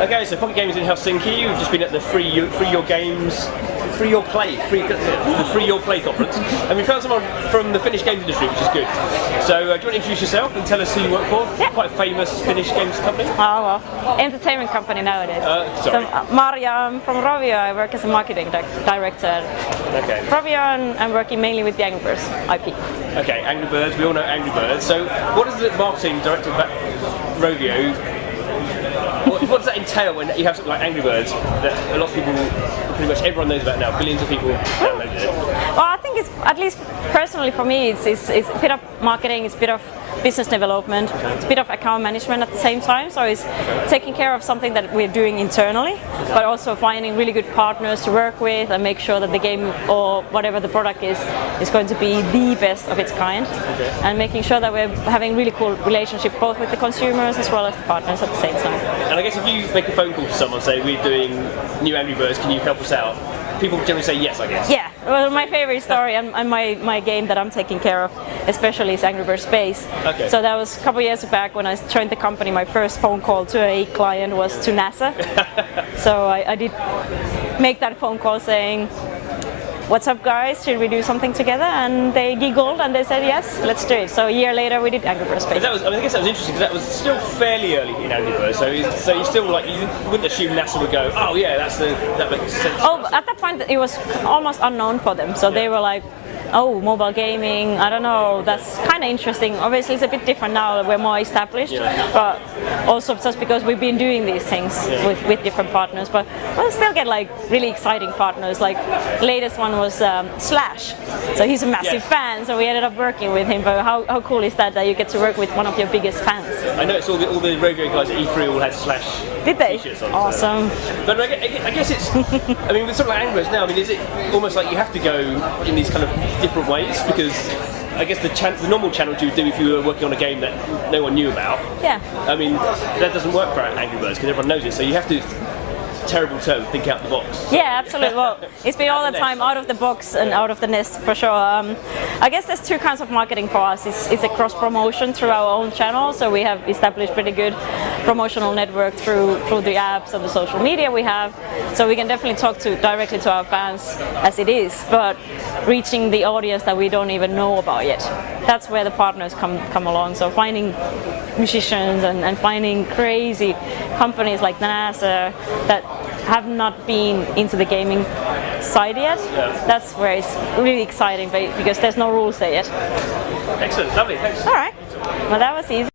Okay, so Pocket Games in Helsinki. We've just been at the Free Your Play conference, and we found someone from the Finnish games industry, which is good. So, do you want to introduce yourself and tell us who you work for? Yeah. Quite a famous Finnish games company. Oh well, entertainment company nowadays. Sorry. So Marja, I'm from Rovio. I work as a marketing director. Okay. Rovio, and I'm working mainly with the Angry Birds IP. Okay, Angry Birds. We all know Angry Birds. So, what does the marketing director of Rovio? What does that entail when you have something like Angry Birds that a lot of people, pretty much everyone knows about now? Billions of people downloaded it. Well, I think it's, at least personally for me, it's a bit of marketing, it's a bit of business development, it's a bit of account management at the same time. So it's taking care of something that we're doing internally, but also finding really good partners to work with and make sure that the game or whatever the product is going to be the best of its kind. Okay. And making sure that we're having really cool relationship both with the consumers as well as the partners at the same time. And I guess if you make a phone call to someone, say we're doing new Angry Birds, can you help us out? People generally say yes, I guess. Yeah, well, my favorite story and my game that I'm taking care of, especially, is Angry Birds Space. Okay. So that was a couple of years back when I joined the company. My first phone call to a client was to NASA. So I did make that phone call saying, "What's up, guys? Should we do something together?" And they giggled and they said, "Yes, let's do it." So a year later, we did Angry Birds Space. But I guess that was interesting because that was still fairly early in Angry Birds. So you still you wouldn't assume NASA would go, "Oh yeah, that makes sense." Oh, at that point it was almost unknown for them. So they were like, "Oh, mobile gaming, I don't know, that's kind of interesting." Obviously it's a bit different now that we're more established, but also just because we've been doing these things with different partners, but we'll still get like really exciting partners. Like the latest one was Slash, so he's a massive fan, so we ended up working with him. But how cool is that you get to work with one of your biggest fans? I noticed all the Rovio guys at E3 all had Slash Did they? t-shirts on. Awesome. But I guess it's, I mean, with something like Angry Birds now, I mean, is it almost like you have to go in these kind of different ways? Because I guess the normal channel you would do if you were working on a game that no one knew about. Yeah. I mean, that doesn't work for Angry Birds because everyone knows it. So you have to, terrible term, think out the box. Yeah, absolutely. Well, it's been all the time out of the box and out of the nest for sure. I guess there's two kinds of marketing for us. It's a cross promotion through our own channel. So we have established pretty good promotional network through the apps and the social media we have. So we can definitely talk directly to our fans as it is, but reaching the audience that we don't even know about yet. That's where the partners come along. So finding musicians and finding crazy companies like NASA that have not been into the gaming side yet. That's where it's really exciting because there's no rules there yet. Excellent, lovely, thanks. All right, well that was easy.